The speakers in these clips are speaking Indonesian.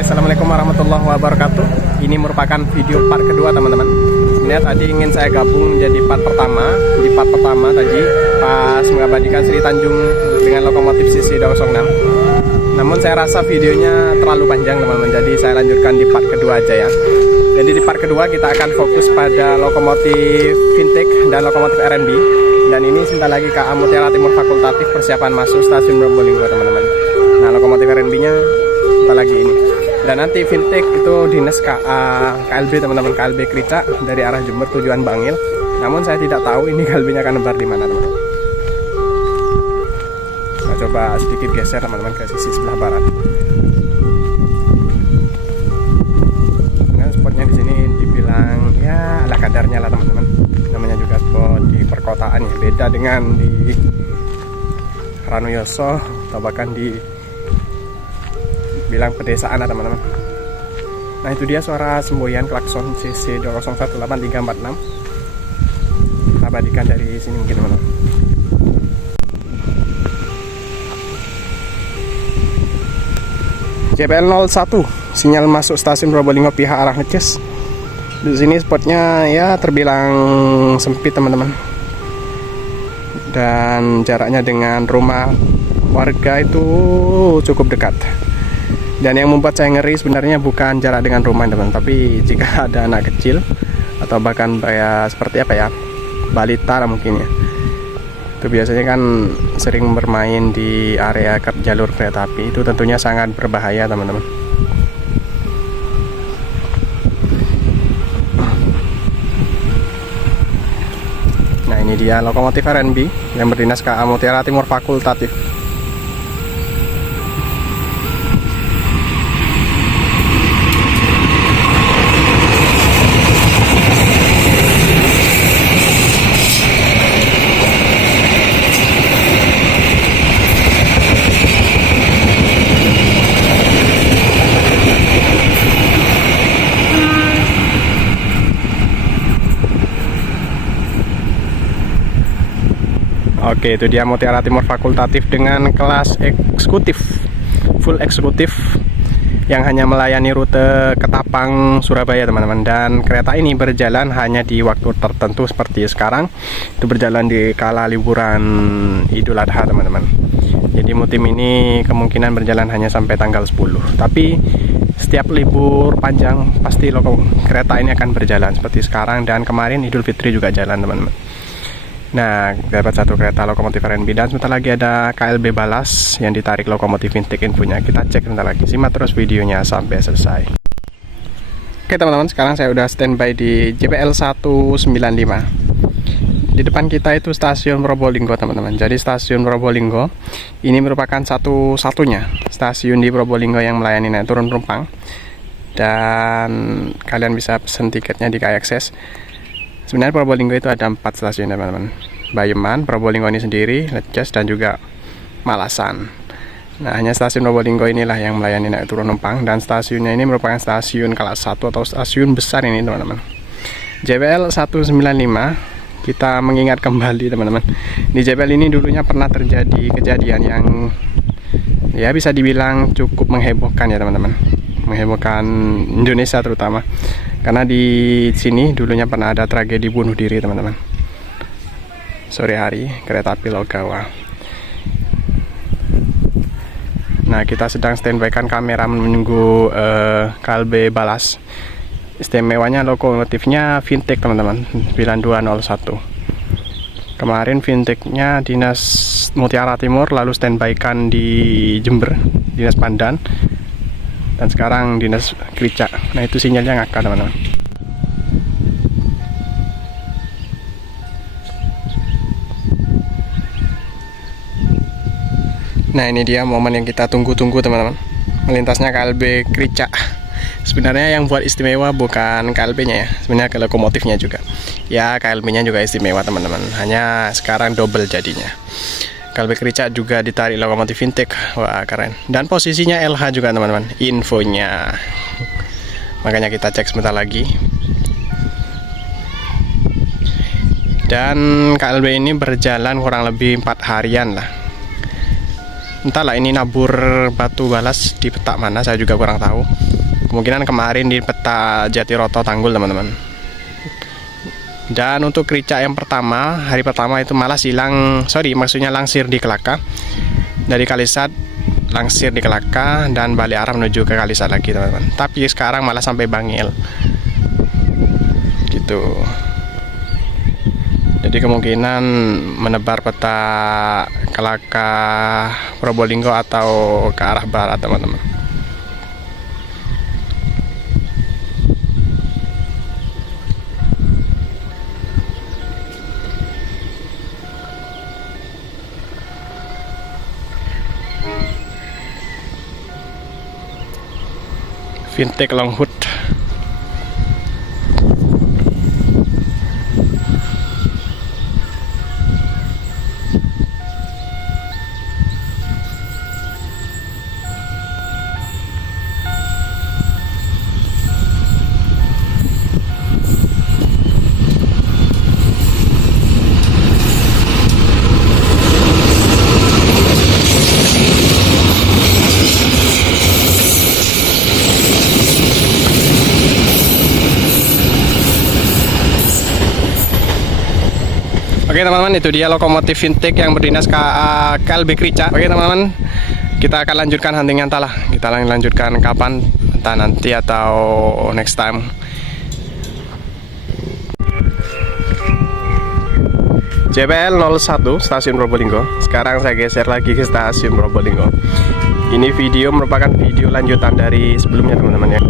Assalamualaikum warahmatullahi wabarakatuh. Ini merupakan video part kedua teman-teman. Sebenarnya tadi ingin saya gabung menjadi part pertama. Di part pertama tadi pas mengabadikan Sri Tanjung dengan lokomotif CC206. Namun saya rasa videonya terlalu panjang teman-teman, jadi saya lanjutkan di part kedua aja ya. Jadi di part kedua kita akan fokus pada lokomotif Vintage dan lokomotif R&B. Dan ini sebentar lagi KA Mutiara Timur Fakultatif persiapan masuk stasiun Probolinggo teman-teman. Nah, lokomotif R&B-nya sebentar lagi ini. Dan nanti Vintage itu dinas KLB teman-teman, KLB Krica dari arah Jember tujuan Bangil. Namun saya tidak tahu ini KLB-nya akan nebar di mana teman-teman. Saya coba sedikit geser teman-teman ke sisi sebelah barat. Nah, spotnya di sini dibilang ya ala kadarnya lah teman-teman. Namanya juga spot di perkotaan ya, beda dengan di Ranuyoso atau bahkan di bilang pedesaan lah teman-teman. Nah, itu dia suara semboyan klakson CC2018346. Abadikan dari sini mungkin teman-teman. JPL 01 sinyal masuk stasiun Probolinggo pihak arah Neces. Di sini spotnya ya terbilang sempit teman-teman. Dan jaraknya dengan rumah warga itu cukup dekat. Dan yang membuat saya ngeri sebenarnya bukan jarak dengan rumah teman, tapi jika ada anak kecil atau bahkan ya seperti apa ya, balita lah mungkin ya, itu biasanya kan sering bermain di area jalur kereta api, itu tentunya sangat berbahaya teman-teman. Nah, ini dia lokomotif R&B yang berdinas KA Mutiara Timur Fakultatif. Oke, itu dia Mutiara Timur Fakultatif dengan kelas eksekutif, full eksekutif, yang hanya melayani rute Ketapang, Surabaya teman-teman. Dan kereta ini berjalan hanya di waktu tertentu seperti sekarang. Itu berjalan di kala liburan Idul Adha teman-teman. Jadi mutim ini kemungkinan berjalan hanya sampai tanggal 10. Tapi setiap libur panjang pasti kereta ini akan berjalan seperti sekarang. Dan kemarin Idul Fitri juga jalan teman-teman. Nah, dapat satu kereta lokomotif R&B dan sebentar lagi ada KLB Balas yang ditarik lokomotif Vintage infonya. Kita cek sebentar lagi, simak terus videonya sampai selesai. Oke teman-teman, sekarang saya udah standby di JPL 195. Di depan kita itu stasiun Probolinggo teman-teman. Jadi stasiun Probolinggo ini merupakan satu-satunya stasiun di Probolinggo yang melayani naik turun penumpang. Dan kalian bisa pesen tiketnya di KAI-Akses. Sebenarnya Probolinggo itu ada 4 stasiun teman-teman. Bayeman, Probolinggo ini sendiri, Neces, dan juga Malasan. Nah, hanya stasiun Probolinggo inilah yang melayani naik turun penumpang. Dan stasiunnya ini merupakan stasiun kelas 1 atau stasiun besar ini teman-teman. JPL 195, kita mengingat kembali teman-teman. Di JPL ini dulunya pernah terjadi kejadian yang ya bisa dibilang cukup menghebohkan ya teman-teman. Menghebohkan Indonesia terutama. Karena di sini dulunya pernah ada tragedi bunuh diri teman-teman. Sore hari kereta api Logawa. Nah, kita sedang standby kan kamera menunggu KLB Balas. Istimewanya lokomotifnya Vintage teman-teman, 9201. Kemarin Vintage-nya dinas Mutiara Timur, lalu standby kan di Jember, dinas Pandan. Dan sekarang dinas Krica. Nah, itu sinyalnya ngakak teman-teman. Nah, ini dia momen yang kita tunggu-tunggu teman-teman. Melintasnya KLB Krica. Sebenarnya yang buat istimewa bukan KLB-nya ya, sebenarnya ke lokomotifnya juga. Ya, KLB-nya juga istimewa teman-teman. Hanya sekarang double jadinya. KLB Krica juga ditarik lokomotif Vintage. Wah, keren. Dan posisinya LH juga teman-teman, infonya. Makanya kita cek sebentar lagi. Dan KLB ini berjalan kurang lebih 4 harian lah. Entahlah ini nabur batu balas di petak mana, saya juga kurang tahu. Kemungkinan kemarin di petak Jatiroto Tanggul teman-teman. Dan untuk kericak yang pertama, hari pertama itu malah maksudnya langsir di Kelaka. Dari Kalisat langsir di Kelaka dan balik arah menuju ke Kalisat lagi teman-teman. Tapi sekarang malah sampai Bangil gitu. Jadi kemungkinan menebar peta Kelaka Probolinggo atau ke arah barat teman-teman. Fintech Longhood. Oke teman-teman, itu dia lokomotif Fintech yang berdinas KLB Krica. Oke teman-teman, kita akan lanjutkan huntingnya, entahlah kita lanjutkan kapan, entah nanti atau next time. JPL 01 stasiun Probolinggo. Sekarang saya geser lagi ke stasiun Probolinggo. Ini video merupakan video lanjutan dari sebelumnya teman-teman ya.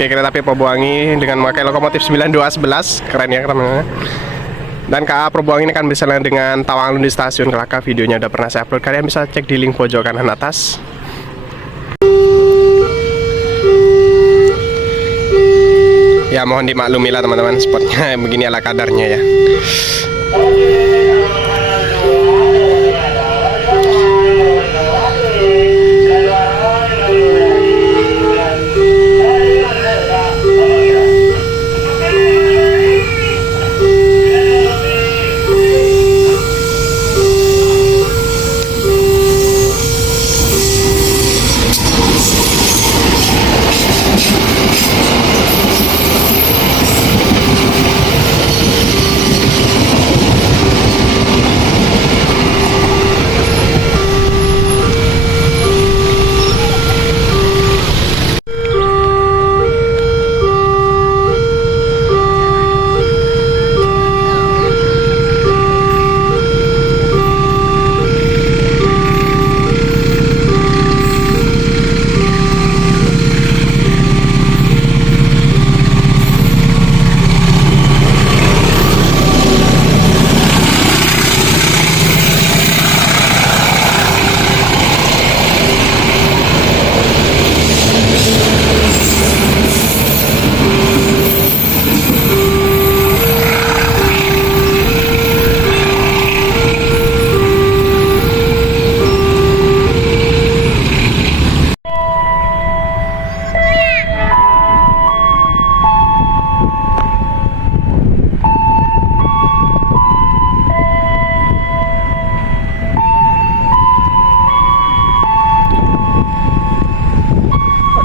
Oke, kereta api Probowangi dengan memakai lokomotif 9211, keren ya teman-teman. Dan KA Probowangi ini akan bersama dengan Tawanglun di stasiun Kelaka. Videonya udah pernah saya upload, kalian bisa cek di link pojok kanan atas. Ya mohon dimaklumi lah teman-teman, spotnya begini ala kadarnya ya.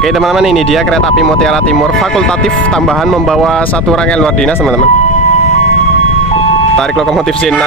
Oke teman-teman, ini dia kereta api Mutiara Timur fakultatif tambahan membawa satu rangkaian luar dinas teman-teman. Tarik lokomotif C6.